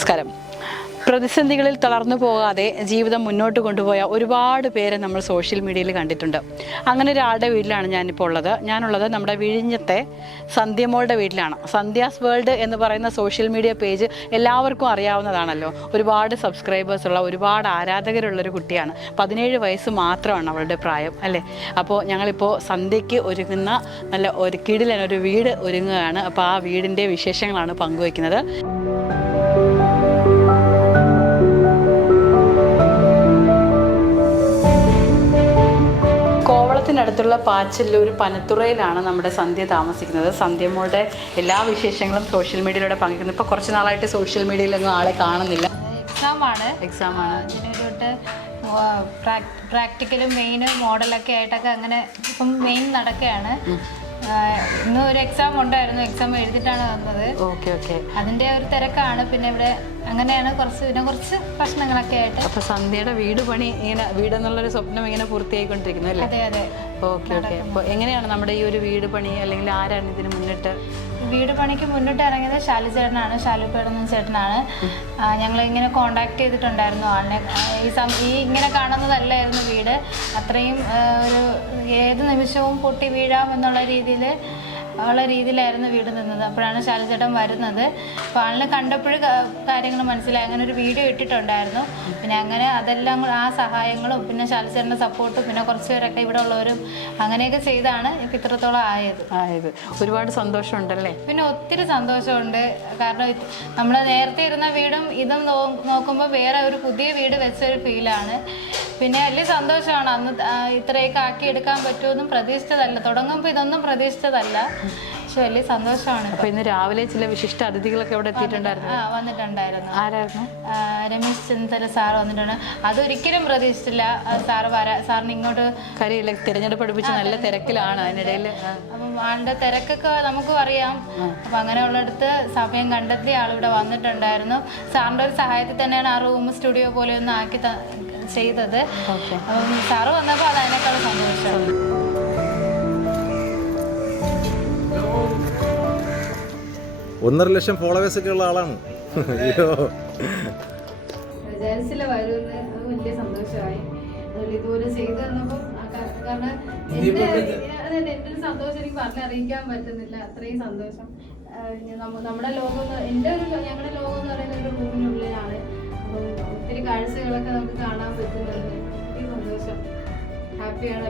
നമസ്കാരം. പ്രതിസന്ധികളിൽ തളർന്നു പോകാതെ ജീവിതം മുന്നോട്ട് കൊണ്ടുപോയ ഒരുപാട് പേരെ നമ്മൾ സോഷ്യൽ മീഡിയയിൽ കണ്ടിട്ടുണ്ട്. അങ്ങനെ ഒരാളുടെ വീട്ടിലാണ് ഞാനിപ്പോൾ ഉള്ളത്. ഞാനുള്ളത് നമ്മുടെ വിഴിഞ്ഞത്തെ സന്ധ്യമോളുടെ വീട്ടിലാണ്. സന്ധ്യാസ് വേൾഡ് എന്ന് പറയുന്ന സോഷ്യൽ മീഡിയ പേജ് എല്ലാവർക്കും അറിയാവുന്നതാണല്ലോ. ഒരുപാട് സബ്സ്ക്രൈബേഴ്സുള്ള, ഒരുപാട് ആരാധകരുള്ളൊരു കുട്ടിയാണ്. 17 വയസ്സ് മാത്രമാണ് അവളുടെ പ്രായം, അല്ലേ? അപ്പോൾ ഞങ്ങളിപ്പോൾ സന്ധ്യയ്ക്ക് ഒരുങ്ങുന്ന നല്ല ഒരു കിടിലനൊരു വീട് ഒരുങ്ങുകയാണ്. അപ്പോൾ ആ വീടിൻ്റെ വിശേഷങ്ങളാണ് പങ്കുവയ്ക്കുന്നത്. ടുത്തുള്ള പാച്ചല്ലൂർ പനത്തുറയിലാണ് നമ്മുടെ സന്ധ്യ താമസിക്കുന്നത്. സന്ധ്യമോളുടെ എല്ലാ വിശേഷങ്ങളും സോഷ്യൽ മീഡിയയിലൂടെ പങ്കുവയ്ക്കുന്നു. ഇപ്പോൾ കുറച്ച് നാളായിട്ട് സോഷ്യൽ മീഡിയയിലൊന്നും ആളെ കാണുന്നില്ല. എക്സാമാണ് ഇതിനൊരു പ്രാക്ടിക്കലും മെയിനും മോഡലൊക്കെ ആയിട്ടൊക്കെ അങ്ങനെ ഇപ്പം മെയിൻ നടക്കുകയാണ്. ഇന്ന് ഒരു എക്സാം ഉണ്ടായിരുന്നു, എക്സാം എഴുതിയിട്ടാണ് വന്നത്. അതിന്റെ ഒരു തിരക്കാണ്. പിന്നെ ഇവിടെ അങ്ങനെയാണ് കുറച്ച് പ്രശ്നങ്ങളൊക്കെ ആയിട്ട്. അപ്പൊ സന്ധ്യയുടെ വീട് പണി ഇങ്ങനെ വീടെന്നുള്ളൊരു സ്വപ്നം ഇങ്ങനെ പൂർത്തിയായിക്കൊണ്ടിരിക്കുന്നു അല്ലേ? അതെ. ഓക്കെ. അപ്പോൾ എങ്ങനെയാണ് നമ്മുടെ ഈ ഒരു വീട് പണി, അല്ലെങ്കിൽ ആരാണ് ഇതിന് മുന്നിട്ട്? വീട് പണിക്ക് മുന്നിട്ട് ഇറങ്ങിയത് ഷാലുപേടൻ ചേട്ടനാണ്. ഞങ്ങളിങ്ങനെ കോണ്ടാക്ട് ചെയ്തിട്ടുണ്ടായിരുന്നു ആളിനെ. ഈ ഇങ്ങനെ കാണുന്നതല്ലായിരുന്നു വീട്. അത്രയും ഒരു ഏത് നിമിഷവും പൊട്ടി വീഴാം എന്നുള്ള രീതിയിലായിരുന്നു വീട് നിന്നത്. അപ്പോഴാണ് ഷാലുചേട്ടൻ വരുന്നത്. അപ്പോൾ ആളിനെ കണ്ടപ്പോഴും കാര്യങ്ങൾ മനസ്സിലായി. അങ്ങനെ ഒരു വീഡിയോ ഇട്ടിട്ടുണ്ടായിരുന്നു. പിന്നെ അങ്ങനെ അതെല്ലാം ആ സഹായങ്ങളും പിന്നെ ഷാലുചേട്ടൻ്റെ സപ്പോർട്ടും പിന്നെ കുറച്ച് പേരൊക്കെ ഇവിടെ ഉള്ളവരും അങ്ങനെയൊക്കെ ചെയ്താണ് ഇപ്പം ഇത്രത്തോളം ആയത്. ഒരുപാട് സന്തോഷമുണ്ടല്ലേ? പിന്നെ ഒത്തിരി സന്തോഷമുണ്ട്. കാരണം നമ്മൾ നേരത്തെ ഇരുന്ന വീടും ഇതും നോക്കുമ്പോൾ വേറെ ഒരു പുതിയ വീട് വെച്ചൊരു ഫീലാണ്. പിന്നെ വലിയ സന്തോഷമാണ്. അന്ന് ഇത്രയൊക്കെ ആക്കി എടുക്കാൻ പറ്റുമെന്നും പ്രതീക്ഷിച്ചതല്ല. തുടങ്ങുമ്പോൾ ഇതൊന്നും പ്രതീക്ഷിച്ചതല്ല. പക്ഷെ വലിയ സന്തോഷമാണ്. അപ്പൊ ഇന്ന് രാവിലെ ചില വിശിഷ്ട അതിഥികളൊക്കെ ഇവിടെ എത്തിയിട്ടുണ്ടായിരുന്നു. വന്നിട്ടുണ്ടായിരുന്നു. ആരായിരുന്നു? രമേശ് ചെന്നിത്തല സാർ വന്നിട്ടുണ്ട്. അതൊരിക്കലും പ്രതീക്ഷിച്ചില്ല. സാറിന് ഇങ്ങോട്ട് കാര്യമില്ല, തിരഞ്ഞെടുപ്പ് അടുപ്പിച്ച് നല്ല തിരക്കിലാണ്. അതിനിടയിൽ അപ്പം ആളുടെ തിരക്കൊക്കെ നമുക്കും അറിയാം. അപ്പം അങ്ങനെയുള്ളിടത്ത് സമയം കണ്ടെത്തി ആളിവിടെ വന്നിട്ടുണ്ടായിരുന്നു. സാറിൻ്റെ ഒരു സഹായത്തിൽ തന്നെയാണ് ആ റൂം സ്റ്റുഡിയോ പോലെ ഒന്ന് ആക്കി ചെയ്തത്. അപ്പം സാറ് വന്നപ്പോൾ അത് അതിനേക്കാളും സന്തോഷമാണ്. 1.5 ലക്ഷം ഫോളോവേഴ്സ് ഒക്കെ ഉള്ള ആളാണ്. വിചാരിച്ചില്ല വരുമെന്ന്. അത് വലിയ സന്തോഷമായി. ഇതുപോലെ ചെയ്തു തന്നപ്പോൾ കാരണം എൻ്റെ ഒരു സന്തോഷം എനിക്ക് പറഞ്ഞറിയിക്കാൻ പറ്റുന്നില്ല. അത്രയും സന്തോഷം. നമ്മുടെ ലോകം ഞങ്ങളുടെ ലോകം എന്ന് പറയുന്ന ഒരു റൂമിനുള്ളിലാണ്. അപ്പം ഒത്തിരി കാഴ്ചകളൊക്കെ നമുക്ക് കാണാൻ പറ്റുന്നുണ്ട്. ഒത്തിരി സന്തോഷം. ഹാപ്പിയാണ്.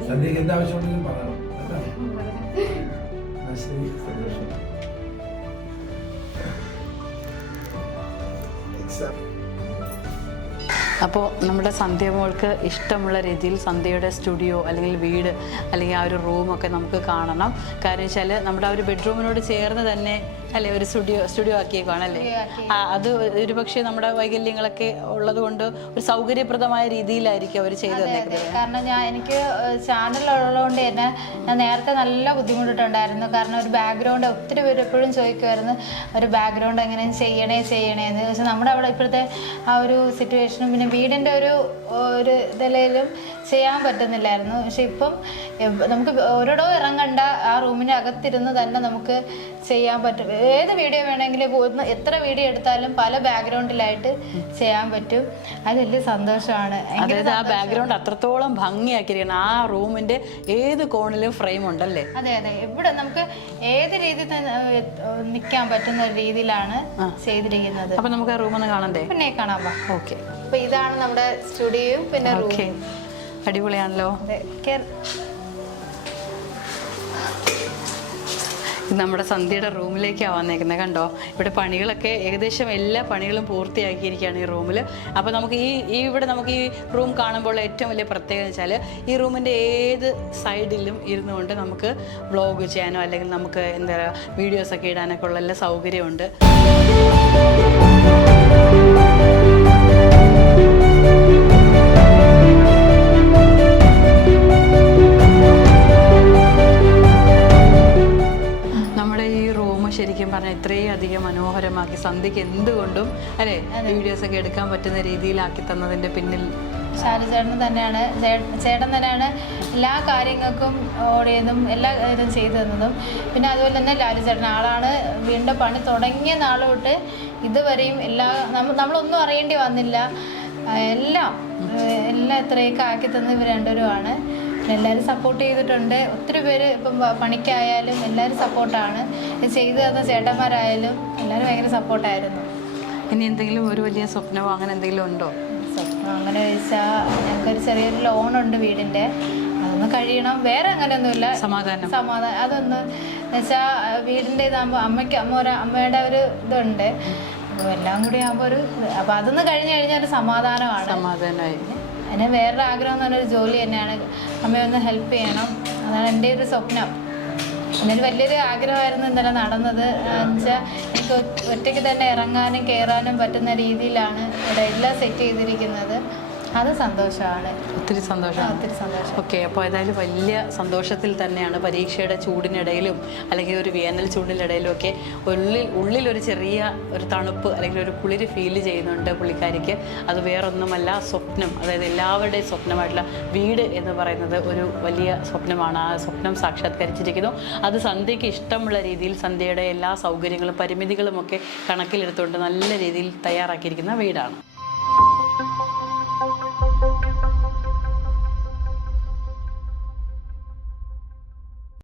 അപ്പോൾ നമ്മുടെ സന്ധ്യമോൾക്ക് ഇഷ്ടമുള്ള രീതിയിൽ സന്ധ്യയുടെ സ്റ്റുഡിയോ അല്ലെങ്കിൽ വീട് അല്ലെങ്കിൽ ആ ഒരു റൂമൊക്കെ നമുക്ക് കാണണം. കാര്യം വെച്ചാൽ നമ്മുടെ ആ ഒരു ബെഡ്റൂമിനോട് ചേർന്ന് തന്നെ അല്ലേ ഒരു സ്റ്റുഡിയോ ആക്കിയേക്കാണല്ലേ? അത് ഒരുപക്ഷെ നമ്മുടെ വൈകല്യങ്ങളൊക്കെ ഉള്ളത് കൊണ്ട് ഒരു സൗകര്യപ്രദമായ രീതിയിലായിരിക്കും അവർ ചെയ്തു തന്നേക്കുന്നത്. കാരണം എനിക്ക് ചാനലുള്ളതുകൊണ്ട് തന്നെ ഞാൻ നേരത്തെ നല്ല ബുദ്ധിമുട്ടിട്ടുണ്ടായിരുന്നു. കാരണം ഒരു ബാക്ക്ഗ്രൗണ്ട് ഒത്തിരി പേര് എപ്പോഴും ചോദിക്കുമായിരുന്നു, ഒരു ബാക്ക്ഗ്രൗണ്ട് എങ്ങനെ ചെയ്യണേന്ന്. പക്ഷെ നമ്മുടെ അവിടെ ഇപ്പോഴത്തെ ആ ഒരു സിറ്റുവേഷനും പിന്നെ വീടിൻ്റെ ഒരു നിലയിലും ചെയ്യാൻ പറ്റുന്നില്ലായിരുന്നു. പക്ഷെ ഇപ്പം നമുക്ക് ഓരോടോ ഇറങ്ങണ്ട, ആ റൂമിൻ്റെ അകത്തിരുന്ന് തന്നെ നമുക്ക് ചെയ്യാൻ പറ്റും. ഏത് വീഡിയോ വേണമെങ്കിലും എത്ര വീഡിയോ എടുത്താലും പല ബാക്ക്ഗ്രൗണ്ടിലായിട്ട് ചെയ്യാൻ പറ്റും. അത് വലിയ സന്തോഷമാണ്. അതായത് ആ ബാക്ക്ഗ്രൗണ്ട് അത്രത്തോളം ഭംഗിയാക്കിയിരിക്കണം. ആ റൂമിന്റെ ഏത് കോണിലും ഫ്രെയിം ഉണ്ടല്ലേ? അതെ. ഇവിടെ നമുക്ക് ഏത് രീതിയിൽ നിൽക്കാൻ പറ്റുന്ന രീതിയിലാണ് ചെയ്തിരിക്കുന്നത്. അപ്പൊ നമുക്ക് ആ റൂം ഒന്ന് കാണണ്ടേ? പിന്നെ കാണാം. ഓക്കെ. അപ്പൊ ഇതാണ് നമ്മുടെ സ്റ്റുഡിയോയും പിന്നെ റൂം. അടിപൊളിയാണല്ലോ. നമ്മുടെ സന്ധ്യയുടെ റൂമിലേക്കാണ് വന്നേക്കുന്നത്. കണ്ടോ, ഇവിടെ പണികളൊക്കെ ഏകദേശം എല്ലാ പണികളും പൂർത്തിയാക്കിയിരിക്കുകയാണ് ഈ റൂമിൽ. അപ്പോൾ നമുക്ക് ഇവിടെ നമുക്ക് ഈ റൂം കാണുമ്പോൾ ഏറ്റവും വലിയ പ്രത്യേകത വെച്ചാൽ ഈ റൂമിൻ്റെ ഏത് സൈഡിലും ഇരുന്നു കൊണ്ട് നമുക്ക് വ്ളോഗ് ചെയ്യാനോ അല്ലെങ്കിൽ നമുക്ക് എന്താ പറയുക വീഡിയോസൊക്കെ ഇടാനൊക്കെ ഉള്ള എല്ലാ സൗകര്യമുണ്ട്. ശരിക്കും പറഞ്ഞാൽ ഇത്രയും അധികം മനോഹരമാക്കി സന്ധ്യയ്ക്ക് എന്തുകൊണ്ടും അല്ലേ വീഡിയോസൊക്കെ എടുക്കാൻ പറ്റുന്ന രീതിയിലാക്കി തന്നതിൻ്റെ പിന്നിൽ ചേട്ടൻ തന്നെയാണ് എല്ലാ കാര്യങ്ങൾക്കും ഓടിയതും എല്ലാ ഇതും ചെയ്തു തന്നതും. പിന്നെ അതുപോലെ തന്നെ ലാലു ചേട്ടൻ ആളാണ് വീണ്ടും പണി തുടങ്ങിയ നാൾ തൊട്ട് ഇതുവരെയും നമ്മളൊന്നും അറിയേണ്ടി വന്നില്ല. എല്ലാം ഇത്രയൊക്കെ ആക്കി തന്നത് ഇവർ രണ്ടുപേരുമാണ്. എല്ലാവരും സപ്പോർട്ട് ചെയ്തിട്ടുണ്ട്. ഒത്തിരി പേര് ഇപ്പം പണിക്കായാലും എല്ലാവരും സപ്പോർട്ടാണ്. ഇത് ചെയ്തു തന്ന ചേട്ടന്മാരായാലും എല്ലാവരും ഭയങ്കര സപ്പോർട്ടായിരുന്നു. ഇനി എന്തെങ്കിലും ഒരു വലിയ സ്വപ്നമോ അങ്ങനെ എന്തെങ്കിലും ഉണ്ടോ? സ്വപ്നം അങ്ങനെ ചോദിച്ചാൽ ഞങ്ങൾക്കൊരു ചെറിയൊരു ലോണുണ്ട് വീടിൻ്റെ, അതൊന്ന് കഴിയണം. വേറെ അങ്ങനെയൊന്നുമില്ല. സമാധാനം അതൊന്ന് എന്നുവെച്ചാൽ വീടിൻ്റെ ഇതാകുമ്പോൾ അമ്മയുടെ ഒരു ഇതുണ്ട്. അപ്പോൾ എല്ലാം കൂടി ആകുമ്പോൾ അപ്പോൾ അതൊന്ന് കഴിഞ്ഞ് കഴിഞ്ഞാൽ ഒരു സമാധാനമായി. അതിന് വേറൊരു ആഗ്രഹം എന്ന് പറഞ്ഞൊരു ജോലി തന്നെയാണ്. അമ്മയെ ഒന്ന് ഹെൽപ്പ് ചെയ്യണം. അതാണ് എൻ്റെ ഒരു സ്വപ്നം. എന്നൊരു വലിയൊരു ആഗ്രഹമായിരുന്നു ഇന്നലെ നടന്നത്. എന്നുവെച്ചാൽ എനിക്ക് ഒറ്റയ്ക്ക് തന്നെ ഇറങ്ങാനും കയറാനും പറ്റുന്ന രീതിയിലാണ് ഇവിടെ എല്ലാം സെറ്റ് ചെയ്തിരിക്കുന്നത്. അത് സന്തോഷമാണ്. ഒത്തിരി സന്തോഷം. ഓക്കെ, അപ്പോൾ ഏതായാലും വലിയ സന്തോഷത്തിൽ തന്നെയാണ്. പരീക്ഷയുടെ ചൂടിനിടയിലും അല്ലെങ്കിൽ ഒരു വേനൽ ചൂടിനിടയിലും ഒക്കെ ഉള്ളിൽ ഒരു ചെറിയ ഒരു തണുപ്പ് അല്ലെങ്കിൽ ഒരു കുളിര് ഫീൽ ചെയ്യുന്നുണ്ട് പുള്ളിക്കാരിക്ക്. അത് വേറൊന്നുമല്ല, സ്വപ്നം, അതായത് എല്ലാവരുടെയും സ്വപ്നമായിട്ടുള്ള വീട് എന്ന് പറയുന്നത് ഒരു വലിയ സ്വപ്നമാണ്. ആ സ്വപ്നം സാക്ഷാത്കരിച്ചിരിക്കുന്നു. അത് സന്ധ്യയ്ക്ക് ഇഷ്ടമുള്ള രീതിയിൽ സന്ധ്യയുടെ എല്ലാ സൗകര്യങ്ങളും പരിമിതികളും ഒക്കെ കണക്കിലെടുത്തുകൊണ്ട് നല്ല രീതിയിൽ തയ്യാറാക്കിയിരിക്കുന്ന വീടാണ്.